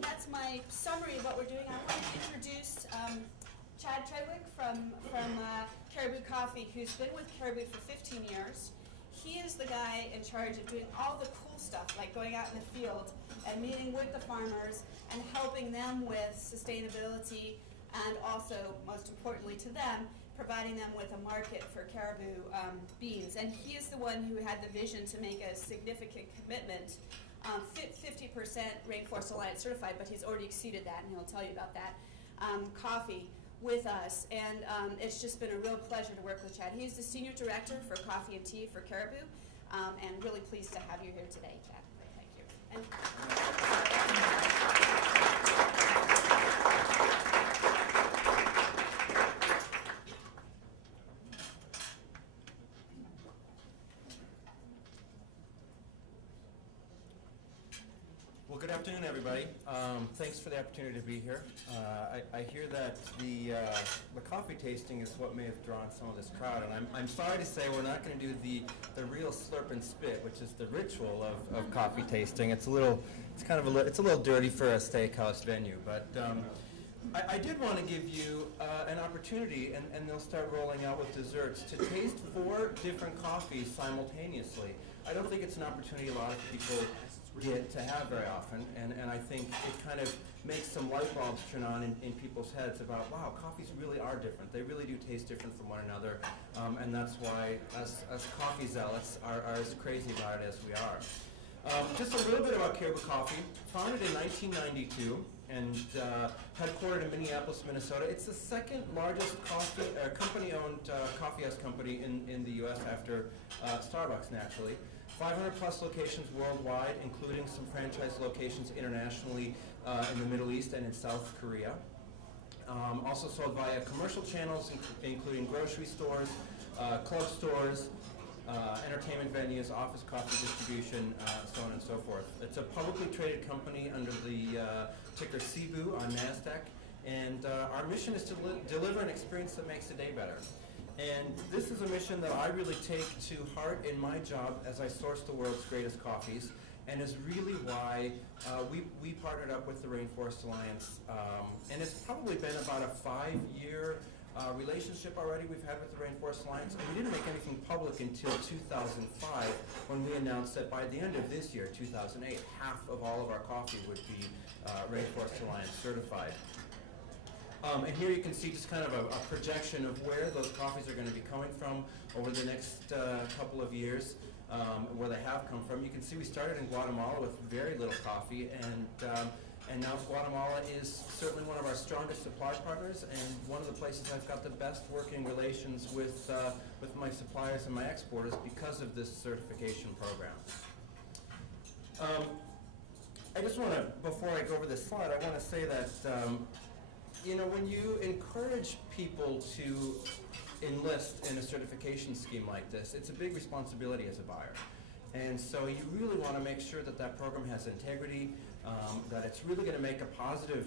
that's my summary of what we're doing. I want to introduce Chad Trewick from Caribou Coffee, who's been with Caribou for 15 years. He is the guy in charge of doing all the cool stuff, like going out in the field and meeting with the farmers and helping them with sustainability, and also, most importantly to them, providing them with a market for caribou beans. And he is the one who had the vision to make a significant commitment, 50% Rainforest Alliance certified, but he's already exceeded that, and he'll tell you about that, coffee with us. And it's just been a real pleasure to work with Chad. He's the Senior Director for Coffee and Tea for Caribou, and really pleased to have you here today, Chad. Thank you. And well, good afternoon, everybody. Thanks for the opportunity to be here. I hear that the coffee tasting is what may have drawn some of this crowd, and I'm sorry to say we're not going to do the real slurp and spit, which is the ritual of coffee tasting. It's a little dirty for a steakhouse venue, but I did want to give you an opportunity, and they'll start rolling out with desserts, to taste 4 different coffees simultaneously. I don't think it's an opportunity a lot of people get to have very often, and I think it kind of makes some light bulbs turn on in people's heads about, wow, coffees really are different. They really do taste different from one another, and that's why us coffee zealots are as crazy about it as we are. Just a little bit about Caribou Coffee. Founded in 1992 and headquartered in Minneapolis, Minnesota. It's the second largest company-owned coffee house company in the U.S. after Starbucks, naturally. 500 plus locations worldwide, including some franchise locations internationally in the Middle East and in South Korea. Also sold via commercial channels, including grocery stores, club stores, entertainment venues, office coffee distribution, so on and so forth. It's a publicly traded company under the ticker CBU on NASDAQ, and our mission is to deliver an experience that makes the day better. And this is a mission that I really take to heart in my job as I source the world's greatest coffees, and is really why we partnered up with the Rainforest Alliance. And it's probably been about a 5-year relationship already we've had with the Rainforest Alliance, and we didn't make anything public until 2005, when we announced that by the end of this year, 2008, half of all of our coffee would be Rainforest Alliance certified. And here you can see just kind of a projection of where those coffees are going to be coming from over the next couple of years, where they have come from. You can see we started in Guatemala with very little coffee, and now Guatemala is certainly one of our strongest supply partners, and one of the places I've got the best working relations with my suppliers and my exporters because of this certification program. I just want to, before I go over this slide, I want to say that when you encourage people to enlist in a certification scheme like this, it's a big responsibility as a buyer. And so you really want to make sure that that program has integrity, that it's really going to make a positive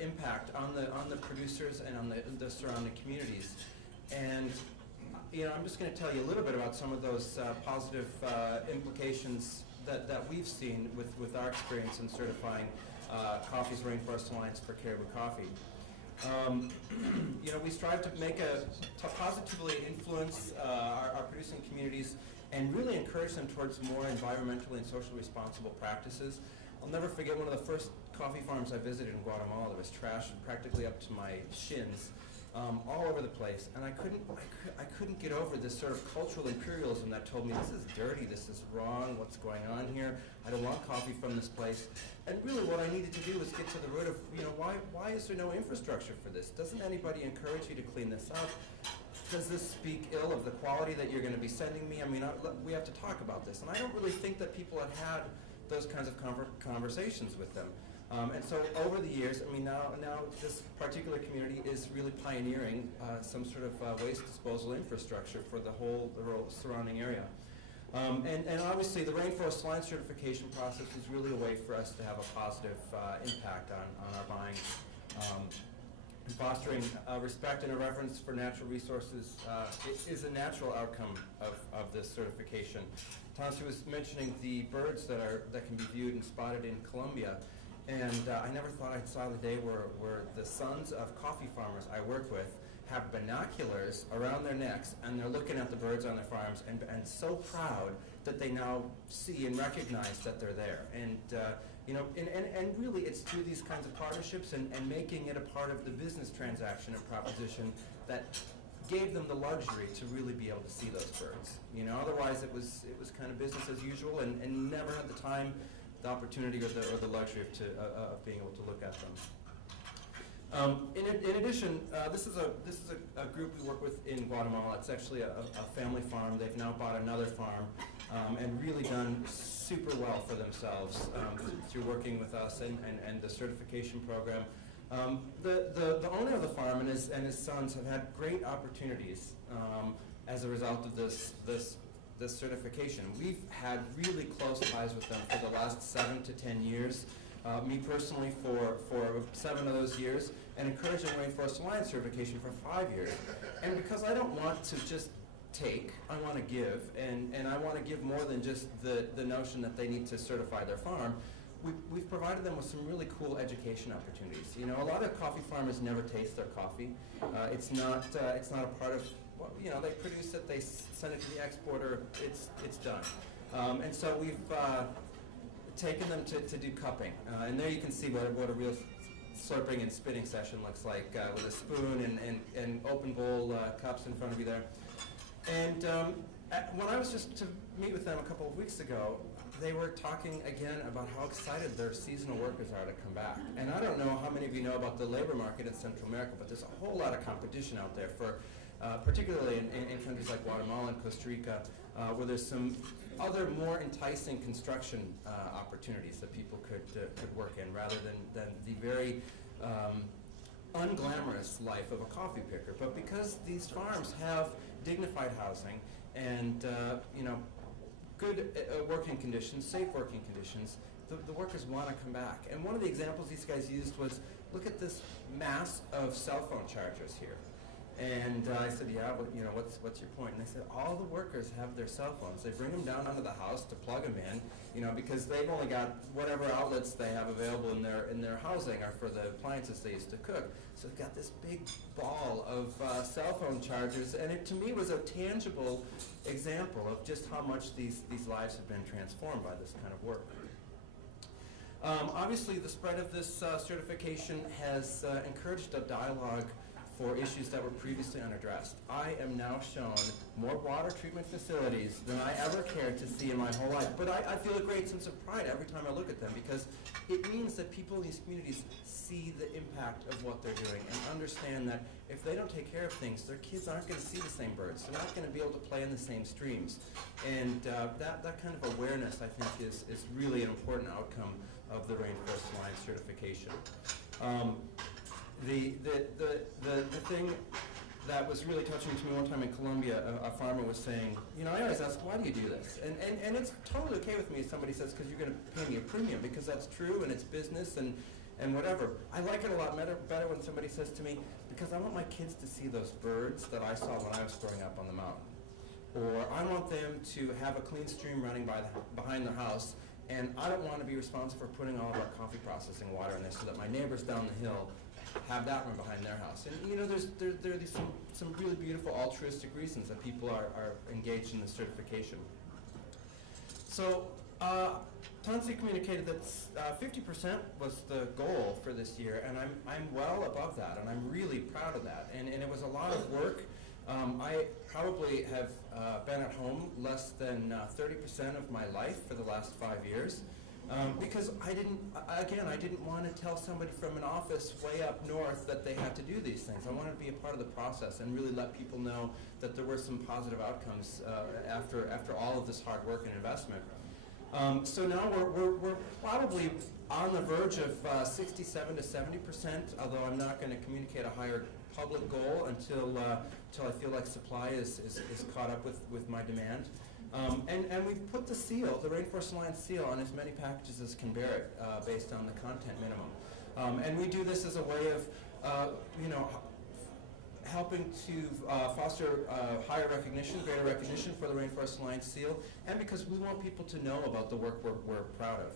impact on the producers and on the surrounding communities. And I'm just going to tell you a little bit about some of those positive implications that we've seen with our experience in certifying Coffee's Rainforest Alliance for Caribou Coffee. We strive to positively influence our producing communities and really encourage them towards more environmentally and socially responsible practices. I'll never forget one of the first coffee farms I visited in Guatemala. There was trash practically up to my shins, all over the place, and I couldn't get over this sort of cultural imperialism that told me, this is dirty, this is wrong, what's going on here, I don't want coffee from this place. And really what I needed to do was get to the root of, why is there no infrastructure for this? Doesn't anybody encourage you to clean this up? Does this speak ill of the quality that you're going to be sending me? We have to talk about this. And I don't really think that people have had those kinds of conversations with them. And so over the years, now this particular community is really pioneering some sort of waste disposal infrastructure for the whole surrounding area. And obviously the Rainforest Alliance certification process is really a way for us to have a positive impact on our buying. Fostering respect and a reverence for natural resources is a natural outcome of this certification. Tensie was mentioning the birds that can be viewed and spotted in Colombia, And I never thought I saw the day where the sons of coffee farmers I work with have binoculars around their necks, and they're looking at the birds on their farms and so proud that they now see and recognize that they're there. And and really it's through these kinds of partnerships and making it a part of the business transaction and proposition that gave them the luxury to really be able to see those birds. Otherwise it was kind of business as usual and never had the time, the opportunity, or the luxury of being able to look at them. In addition, this is a group we work with in Guatemala. It's actually a family farm. They've now bought another farm and really done super well for themselves through working with us and the certification program. The owner of the farm and his sons have had great opportunities as a result of this certification. We've had really close ties with them for the last 7 to 10 years. Me personally for 7 of those years, and encouraging Rainforest Alliance certification for 5 years. And because I don't want to just take, I want to give, and I want to give more than just the notion that they need to certify their farm. We've provided them with some really cool education opportunities. A lot of coffee farmers never taste their coffee. It's not a part of, they produce it, they send it to the exporter, it's done. And so we've taken them to do cupping. And there you can see what a real slurping and spitting session looks like with a spoon and open bowl cups in front of you there. And when I was just to meet with them a couple of weeks ago, they were talking again about how excited their seasonal workers are to come back. And I don't know how many of you know about the labor market in Central America, but there's a whole lot of competition out there for, particularly in countries like Guatemala and Costa Rica, where there's some other more enticing construction opportunities that people could work in, rather than the very unglamorous life of a coffee picker. But because these farms have dignified housing and good working conditions, safe working conditions, the workers want to come back. And one of the examples these guys used was, look at this mass of cell phone chargers here. And I said, yeah, but what's your point? And they said, all the workers have their cell phones. They bring them down onto the house to plug them in, because they've only got whatever outlets they have available in their housing are for the appliances they used to cook. So they've got this big ball of cell phone chargers, and it to me was a tangible example of just how much these lives have been transformed by this kind of work. Obviously, the spread of this certification has encouraged a dialogue for issues that were previously unaddressed. I am now shown more water treatment facilities than I ever cared to see in my whole life. But I feel a great sense of pride every time I look at them, because it means that people in these communities see the impact of what they're doing and understand that if they don't take care of things, their kids aren't going to see the same birds. They're not going to be able to play in the same streams. And that kind of awareness, I think, is really an important outcome of the Rainforest Alliance certification. The thing that was really touching to me one time in Colombia, a farmer was saying, I always ask, why do you do this? And it's totally okay with me if somebody says, because you're going to pay me a premium, because that's true and it's business and whatever. I like it a lot better when somebody says to me, because I want my kids to see those birds that I saw when I was growing up on the mountain. Or I want them to have a clean stream running behind their house, and I don't want to be responsible for putting all of our coffee processing water in there so that my neighbors down the hill have that run behind their house. And there are these some really beautiful altruistic reasons that people are engaged in this certification. So Tensie communicated that 50% was the goal for this year, and I'm well above that, and I'm really proud of that. And it was a lot of work. I probably have been at home less than 30% of my life for the last 5 years. Because I didn't want to tell somebody from an office way up north that they had to do these things. I wanted to be a part of the process and really let people know that there were some positive outcomes after all of this hard work and investment. So now we're probably on the verge of 67 to 70%, although I'm not going to communicate a higher public goal until I feel like supply is caught up with my demand. And we've put the seal, the Rainforest Alliance seal, on as many packages as can bear it, based on the content minimum. And we do this as a way of, helping to foster higher recognition, greater recognition for the Rainforest Alliance seal, and because we want people to know about the work we're proud of.